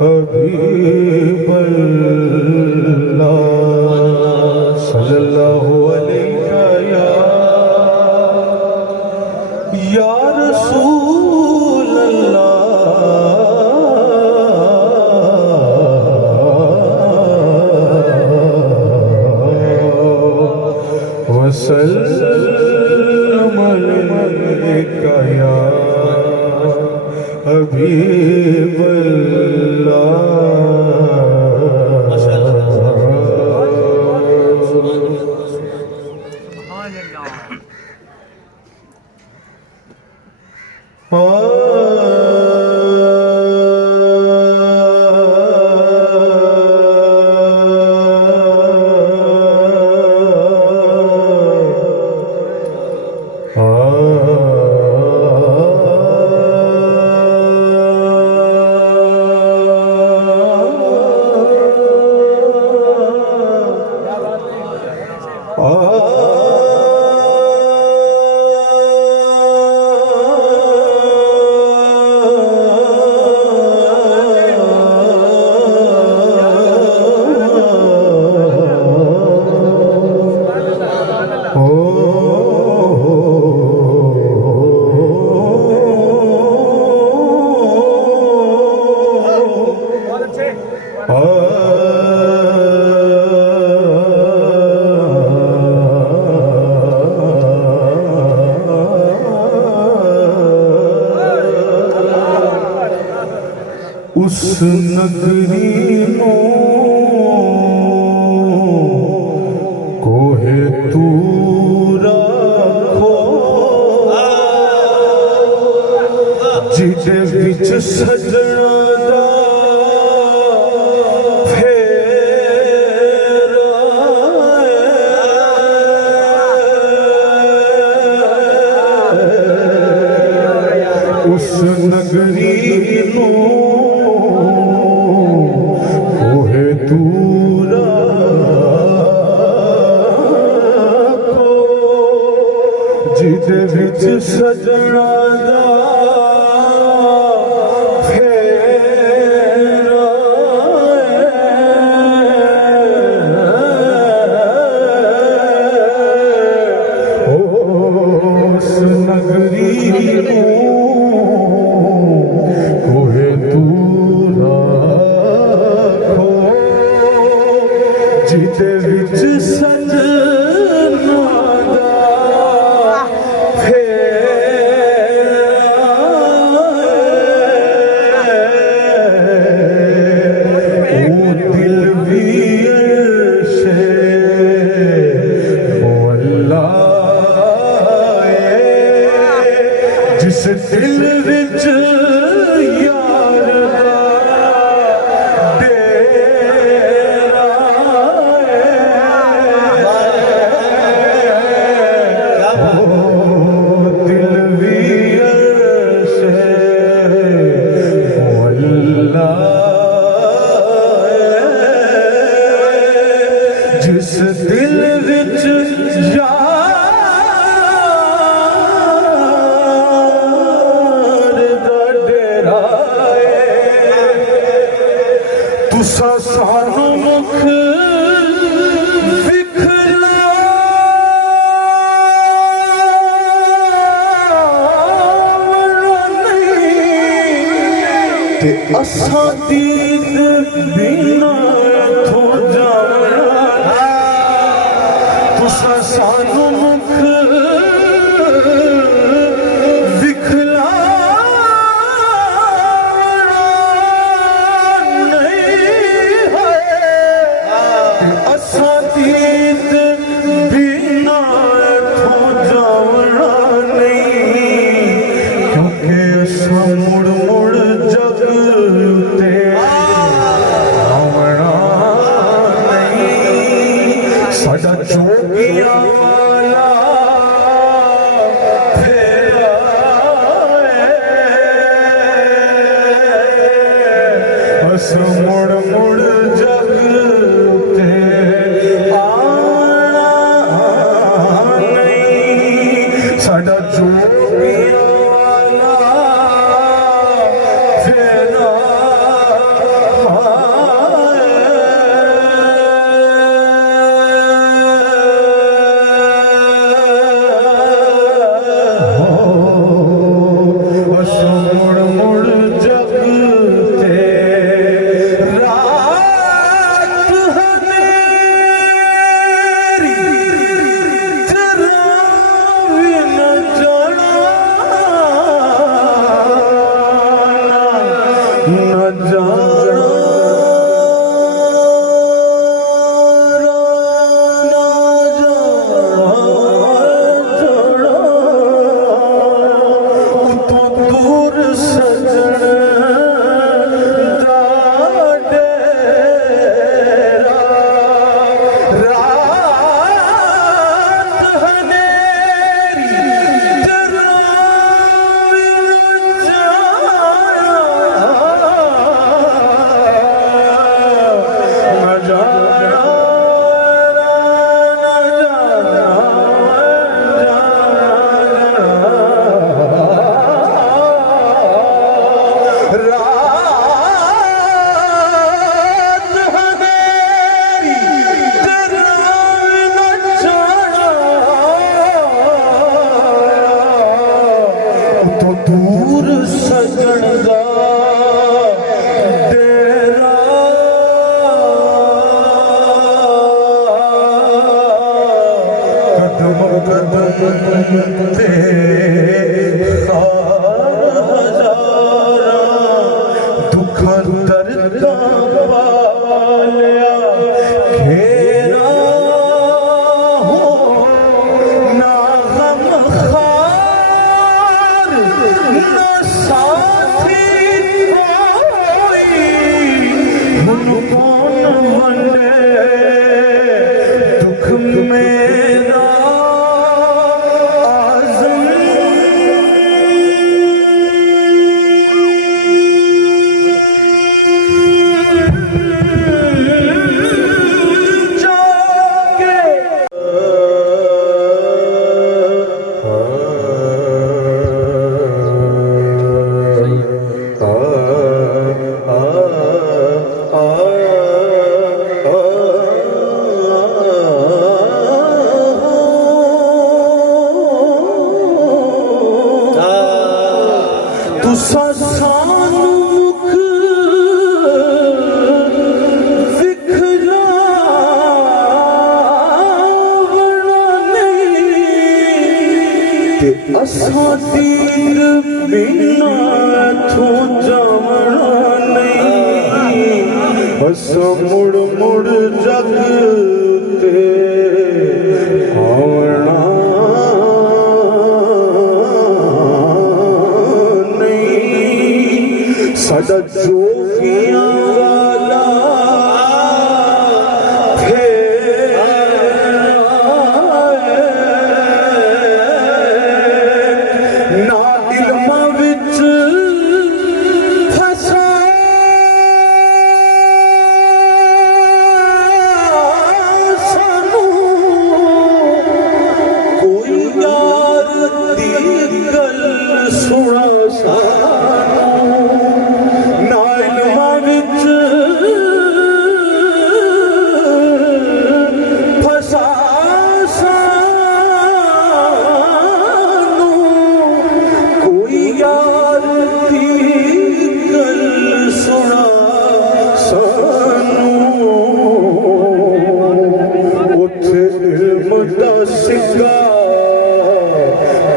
हबीबल्लाह सल्लल्लाहु अलैहि या रसूल अल्लाह वसल्लम अलैका या हबीबल्लाह। उस नगरी नो कोहे तूरा खो जिदे विच सजना दा फेरा उस नगरी नो दूरा को जिदे विच सजना दा फेरा उस नगरी कोहे दूरा जिदे विच सजना दा फेरा ओ दिल भी अर्शे मौला जिस दिल विच यार दा जिस दिल विच यार दा डेरा तुसा सानू मुख विखला ते असां दीद बिना सानू मुख विखला नहीं है असा दीद बिना थो जावना नहीं क्योंकि असा मुड़ मुड़ जग ते आवना नहीं साडा जोगिया वाला फेरा अस मुड़ मुड़ जग ते आना नहीं साडा जोगिया वाला फेरा दर्दा वालिया घेरा हो ना गम खार ना साथी कोई हुन कौन वंडे दुख मेरा तीर बिना थो जावना नहीं अस मुड़ मुड़ जग ते आवना नहीं साडा जोगियां वाला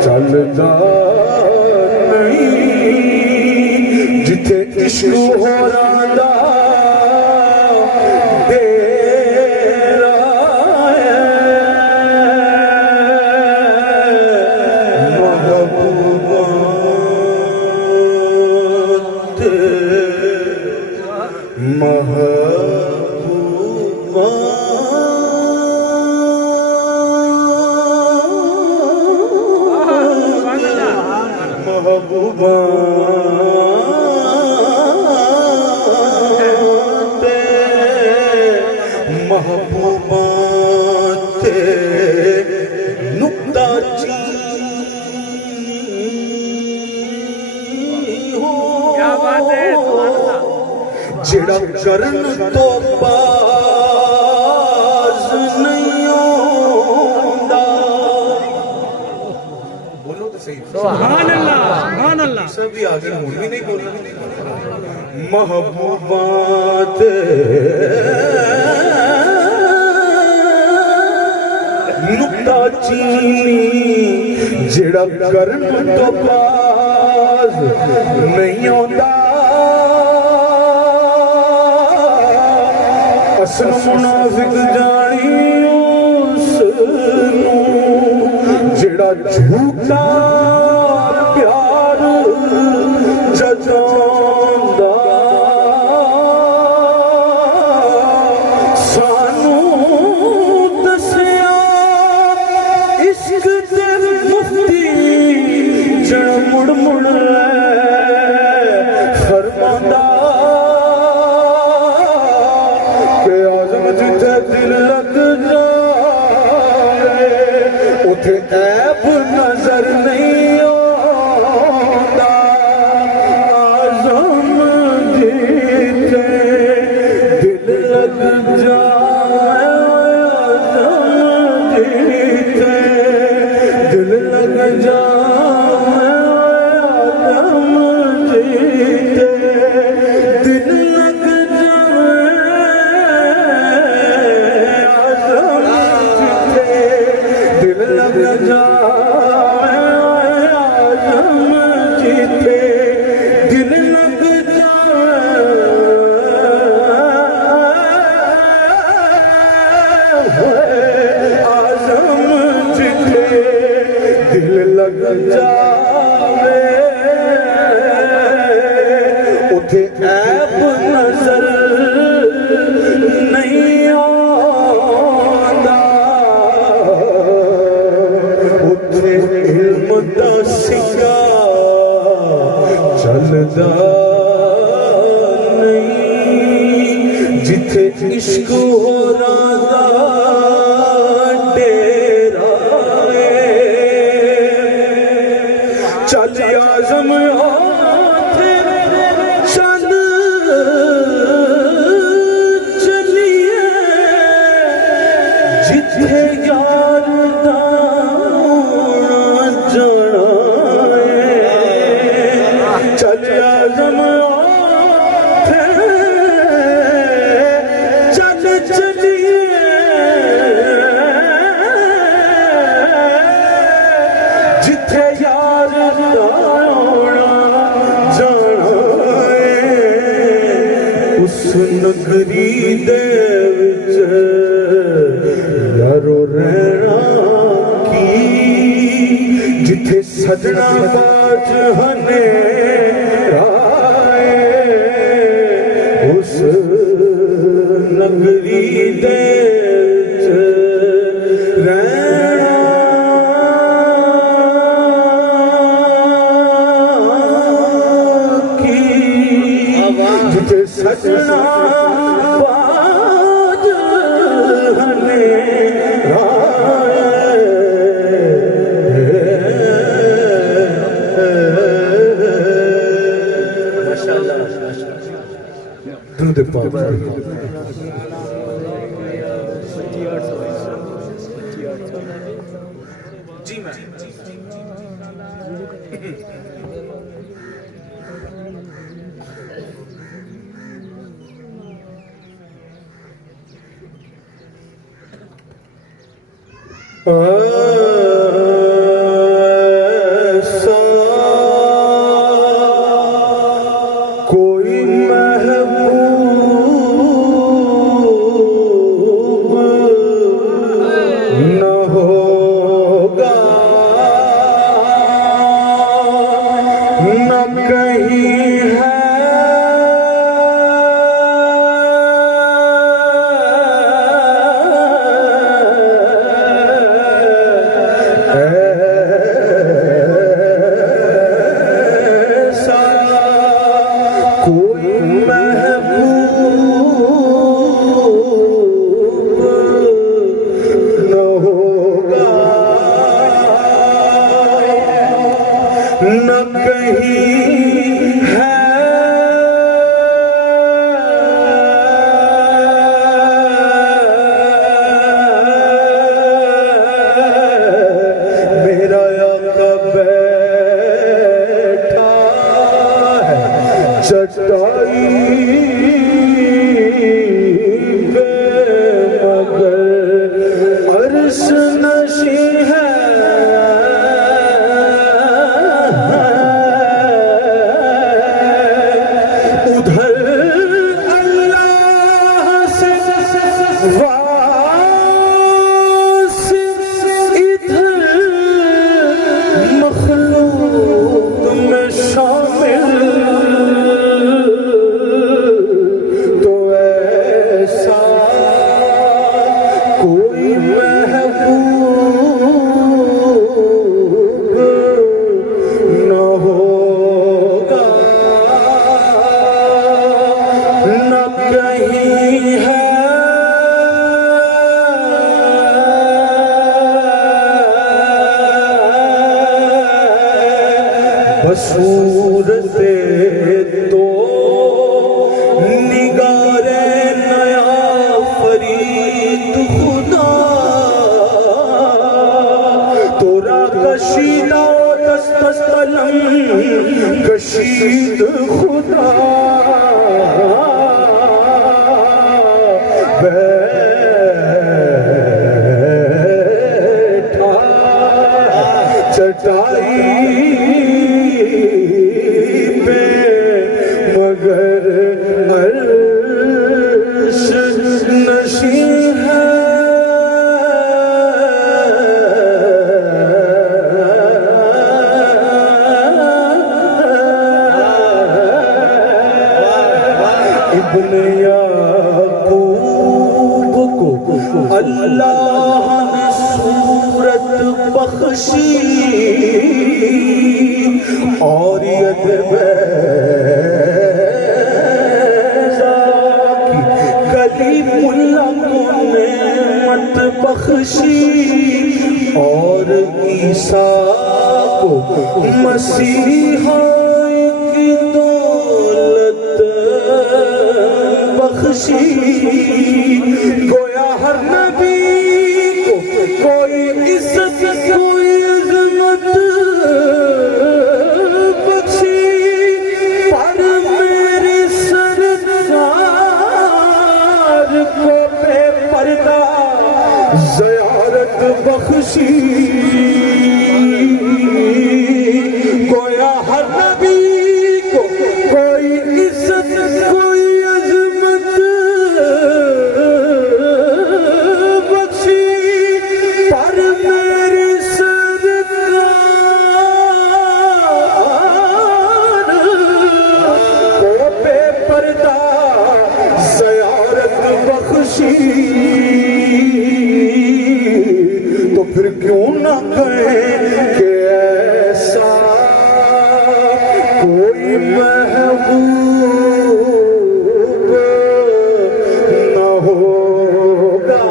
चलदा नहीं जिथे इश्क हो रहा डेरा महबूबा महबूबा महबूबा महबूबा ते नुक्ता हो जेड़ा करन तो बाज नहीं होंदा। बोलो तो सही सुभान अल्लाह सभी आगे हूं भी नहीं बोलना महबूबा ते नुक्ता चीनी जेड़ा करन तो बाज नहीं होंदा। असल मुनाफिक जानी उसनू जेड़ा झूठा प्यार जतांदा। सानू दसिया इश्क दे मुफ्ती जड़ मुड़ मुड़ फरमांदा के आज़म जिथे दिल लग जाए उथे ऐब नजर नहीं आता। आज़म नजर नहीं आंदा उत्थे इल्म दा सिक्का चलदा नहीं जिथे इश्क हो रादा डेरा चल आज़म हाथे चल चलिए जिथे यार दा जाना चल आज़म हाथे चल चलिए जिथे यार उस नगरी दे विच यारो रहना की जिथे सजना बाज हने राए उस नगरी दे विच रहना की जिथे सजना बाज हने जी मैं ऐसा कोई महबूब न होगा न कहीं है ऐसा कोई महबूब न होगा न कहीं है मेरा आका बैठा है चटाई पे मगर अर्श नशी है उधर अल्लाह से वासी इधर मखलूक में शामिल तो ऐसा कोई महबूब न होगा न कहीं है बसूरते तो निगारे नया फरीद खुदा तोरा कशीदा दस्त कलम कशीद खुदा बैठा चटाई याकूब को अल्लाह ने सूरत बख्शी और यद कलीमुल्ला को नेमत बख्शी और ईसा को मसीहा की दौलत बख्शी। गोया हर नबी को कोई इज्जत कोई अज़मत बख्शी, पर मेरे सरदार को बेपर्दा ज़ियारत बख्शी। गोया हर नबी को कोई इज्जत कोई अज़मत बख्शी, पर मेरे सरदार को बेपर्दा ज़ियारत बख्शी। तो फिर क्यों ना कहें कि ऐसा कोई महबूब न होगा,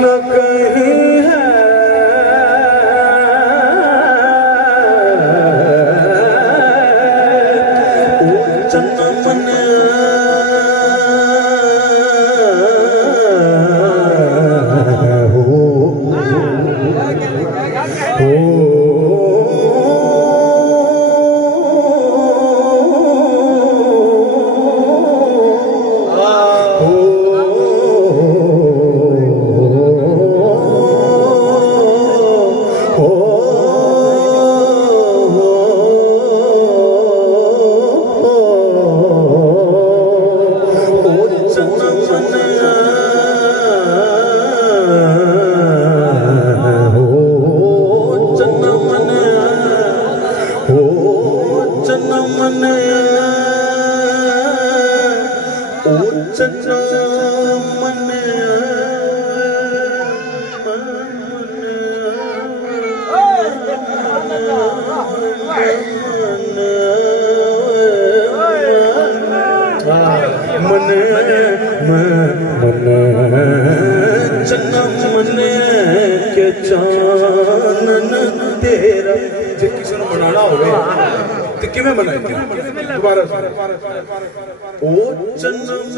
न कहीं है वो जन्म के चानन तेरा जे किसी ने बनाना होवे ते किवें बनाए दोबारा ओ चन्नन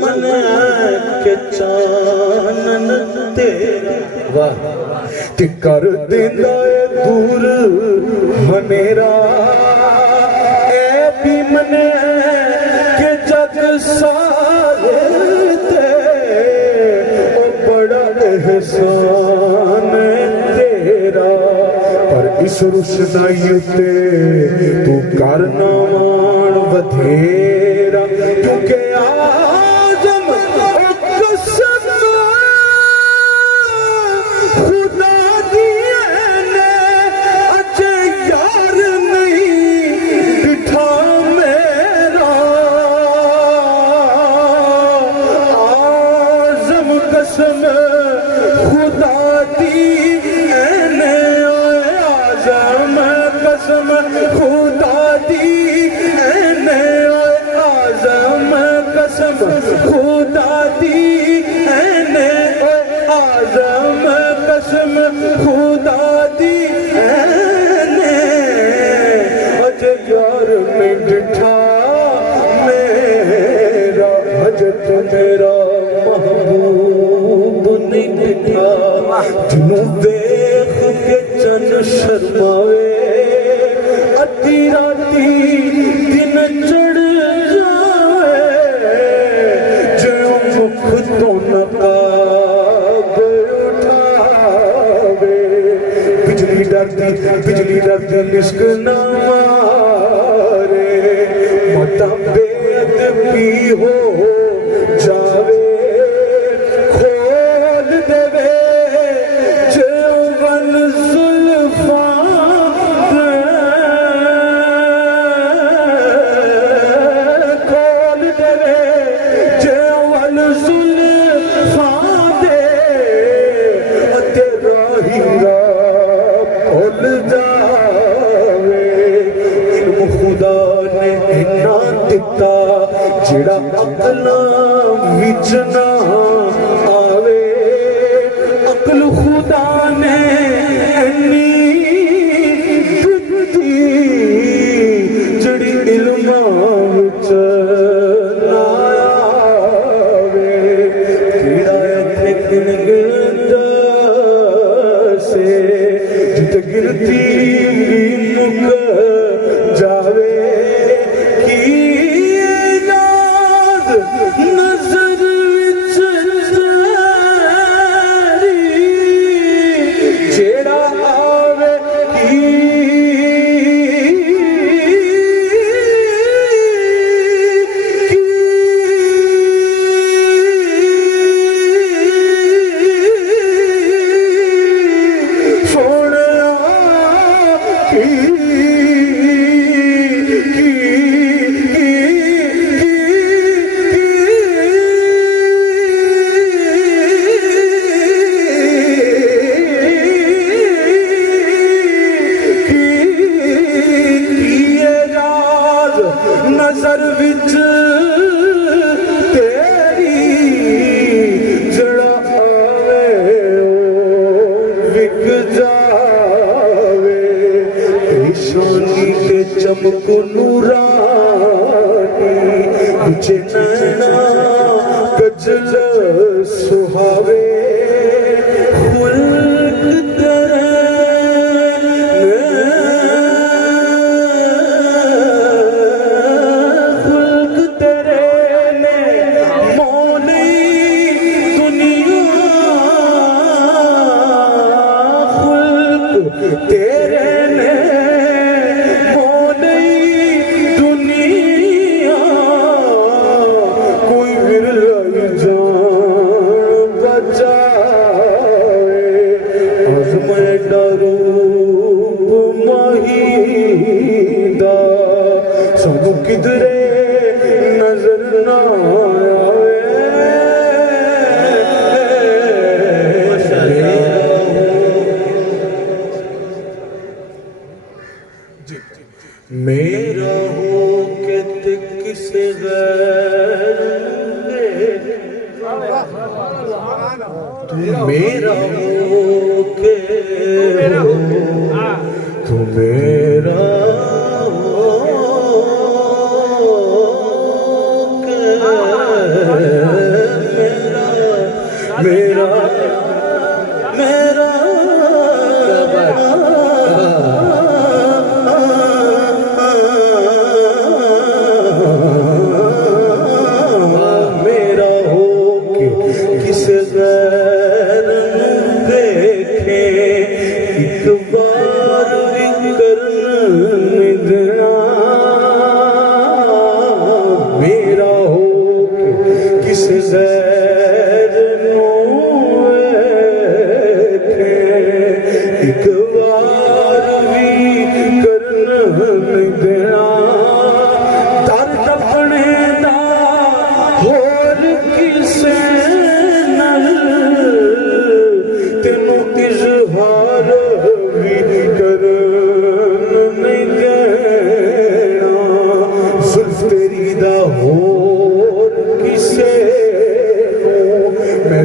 मन के चानन तेरा वाह ते कर देंदा है दूर मनेरा ए भी मने के जग सारे ते ओ बड़ा एहसान तेरा पर इस रुशनाई ते तू करना मान बथेरा क्योंकि आजम कसम खुदा दी ने अजे यार नहीं बिठा मेरा आजम कसम खुदा दी ने आजम कसम खुदा दी ने आजम कसम खुदा दी ने आजम कसम खुदा दी ने अज यार में डिठा मेरा हजत मेरा महबूब नहीं डिठा जिन्हों देख के चन शर्मावे अद्धी राती दिन चढ़ जाए जो मुख तो नकाब उठावे बिजली डरती लिश्क ना मारे मता बेअदबी हो जावे खोल देवे जवन जुल्फा खोल देवे जवन जुल्फा दे तेरा हीरा खोल जावे इल्म खुदा ने इन्ना दिता जिड़ा अकलां विच ना आवे अकल खुदा ने इन्नी दित्ती जिड़ी इल्मां विच ना आवे कीड़ा इत्थे गिनदा से जित गिनती भी मुक जावे की याद नजर विच तेरी जेड़ा आवे नजर विच तेरी जड़ा आवे विक जावे ईशानी ते चमक नूरानी विच नैना गजल सुहावे खुल्क तेरे ने मोदी दुनिया कोई विरल जान बचाए आज मैं डरू माहीदा सब किधरे नजर ना मेरा हो के किसे तू मेरा हो के तू मेरा हो के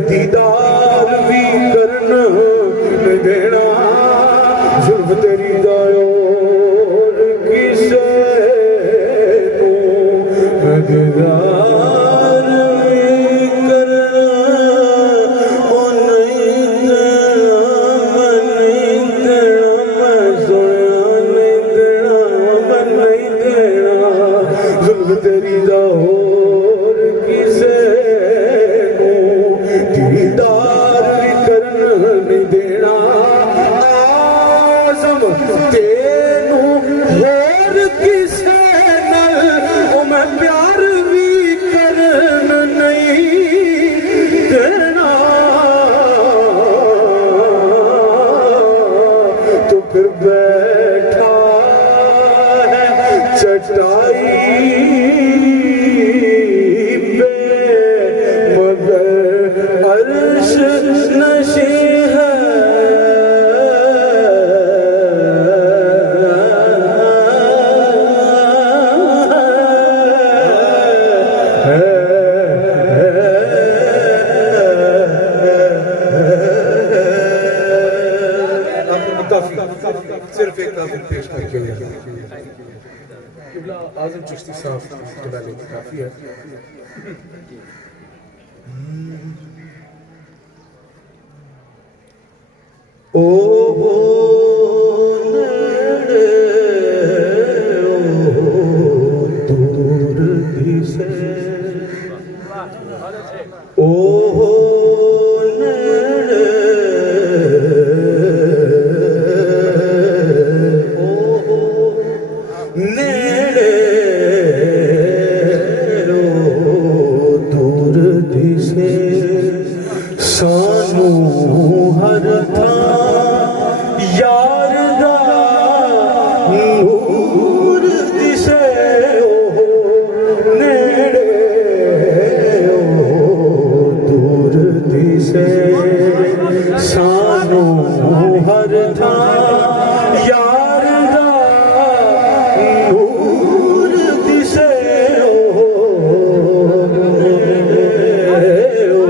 दीदार भी करन नहीं देना जुल्फ तेरी दायोर किसे नूं दीदार भी करना ओ नहीं देना मैं नहीं देना मैं सुना नहीं देना मैं नहीं देना जुल्फ तेरी दायोर किसे दीदार भी करन नहीं देना आज़म तेनू होर किसे नाल ओ मैं प्यार भी करन नहीं देना तो फिर बैठा है चटाई अर्श नशी है सिर्फ एक काफी पेश करके आज़म चिश्ती साहब के बारे में काफी है ओ हो नेड़े ओ दूर दिसे ओ हो नेड़े ओ हो नेड़े ओ दूर दिसे सानू हर यार दा नूर दिसे ओ नेड़े ओ दूर दिसे सानू हर यार दा नूर दिसे ओ नेड़े ओ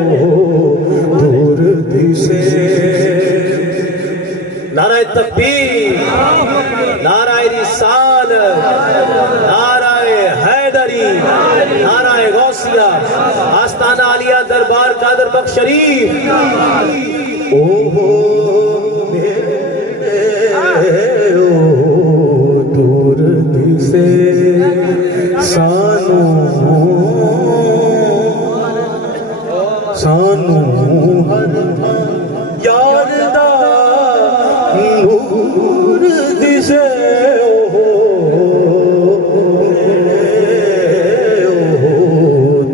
दूर दिसे नाराए तकबीर नाराए रिसालत नाराए हैदरी नाराए गौसिया आस्ताना आलिया दरबार कादर बख्श शरीफ ओ हो ओ दूर दिसे सानू हर यार दा नूर दिसे ओ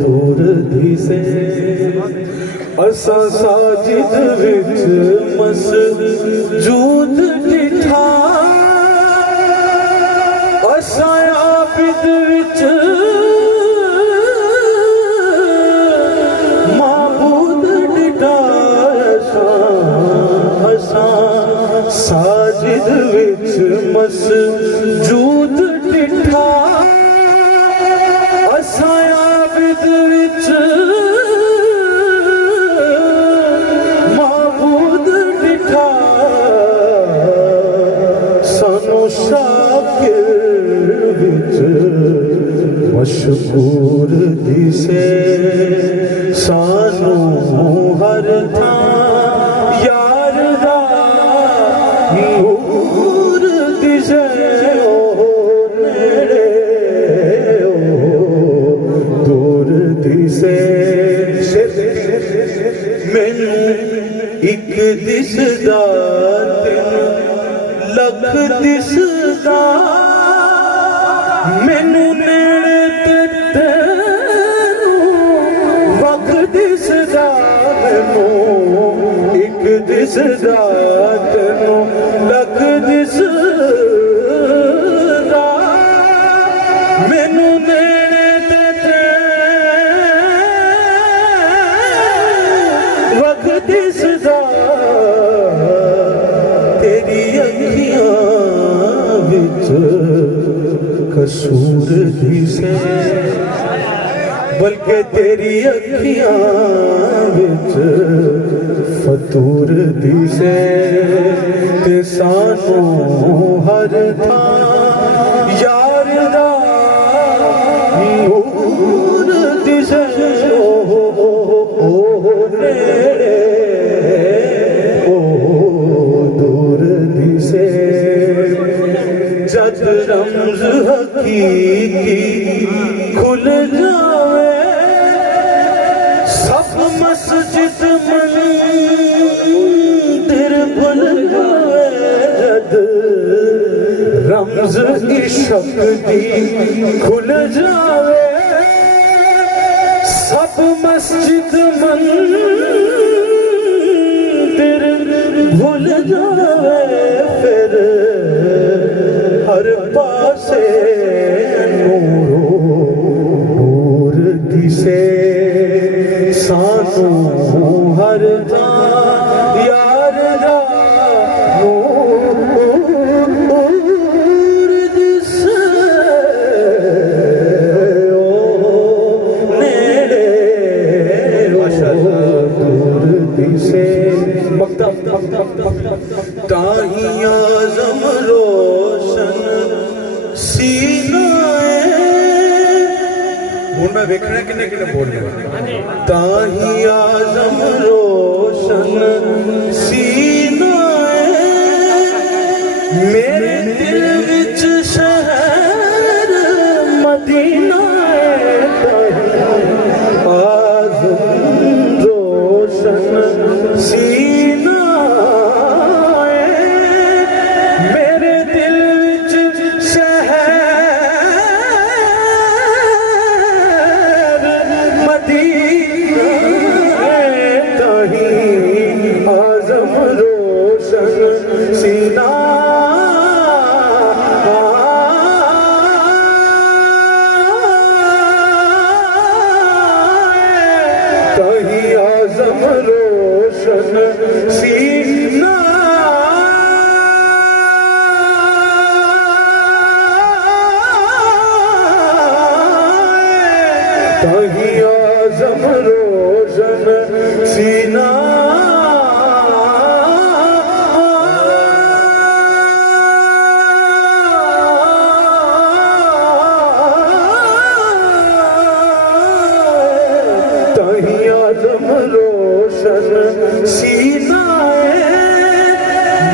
दूर दिसे असा साजिद विच मसजूद डिठा असा आबिद विच माबूद डिठा असा साजिद विच मसजूद डिठा असा आबिद विच माबूद डिठा सानू शाकिर विच मशहूर दिसे सानू हर यार दा नूर दिसे ओ नेड़े ओ दूर दिसे मैनू एक दिसदा तेनू लख दिसदा मैनू नेड़े ते तेनू वख दिसदा मैनू एक दिसदा तेनू लख दिसदा मैनू नेड़े ते वख दिसदा तेरी अखियां विच कसूर दिसे बल्कि तेरी अखियां विच फतूर दिसे ते सानू हर थां यार दा नूर दिसे नेड़े दूर दिसे जद रमज हकीकी खुल जावे सब मस्जिद मंदिर भुल जावे जद रमज इश्क दी खुल जावे सब मस्जिद मंदिर भुल जावे फिर हर पासे नूर दिसे सानू हर थां यार दा नूर दिसे नेड़े दूर दिसे ताही आज़म रोशन सीना हुण मैं वेखना किन्ने किन्ने बोल रहे ताही आज़म रोशन सीना मेरे दिल विच शहर मदीना आज़म रोशन सीना मेरे दिल विच शहर मदीना ताही आज़म रोशन सीना ताही आज़म रोशन सीना ताही आज़म रोशन सीना ताही आज़म रोशन सीना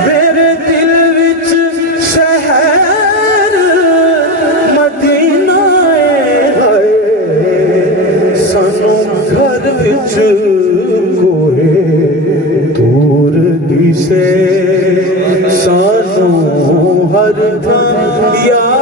मेरे दिल विच शहर मदीना है सानू घर विच कोई दूर दिसे सानू हर थां यार